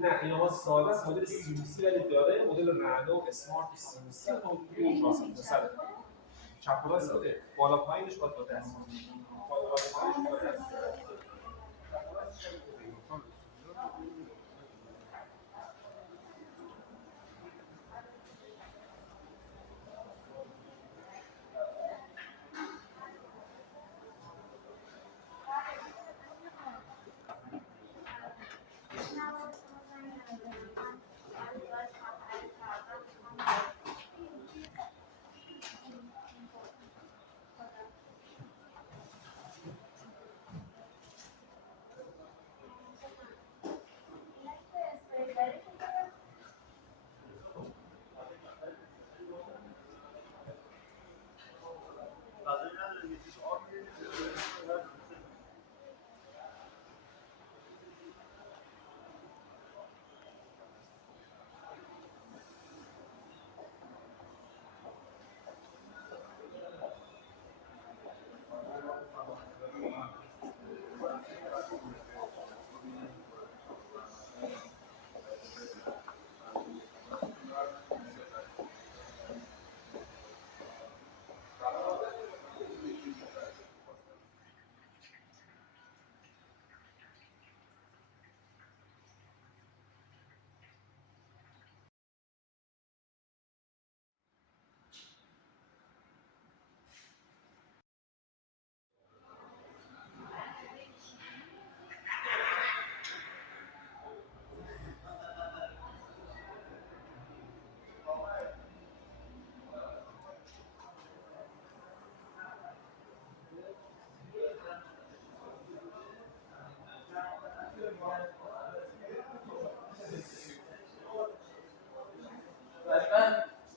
نه این آقا ساده است، مدل سینوسی ولی داره مدل رندوم اسمارت سینوسی و خب روی 400 چپ و راست بده بالا پایینش باید داده است بالا پایینش داده است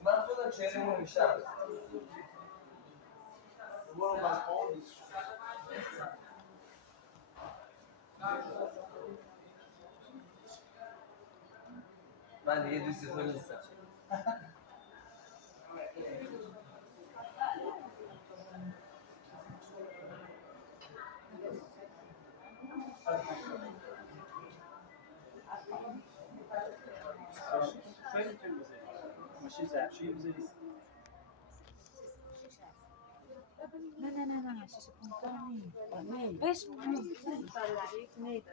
من خودم چهره‌مو میشم من دیگه دوست تو نیستم ماشین ظرفشویی بذاری نه شیشه پونزده نیست بهش می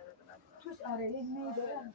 توش آره یک می داره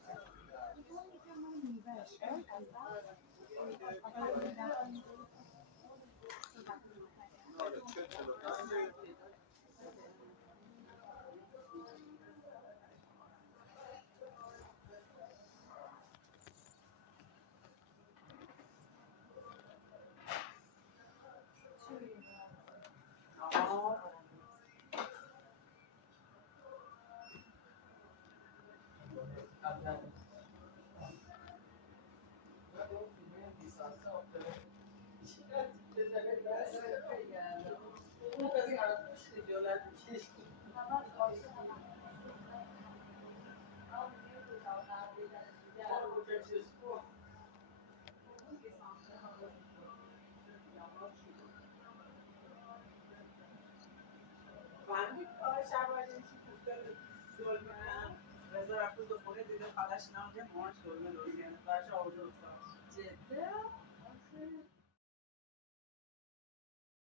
فهمید آقای شهبازی چی گفت دلمه رضا رفته تو خونه دیده خالش نمونده مامان شلمه روزی یعنی بچه آورده بستانش جده؟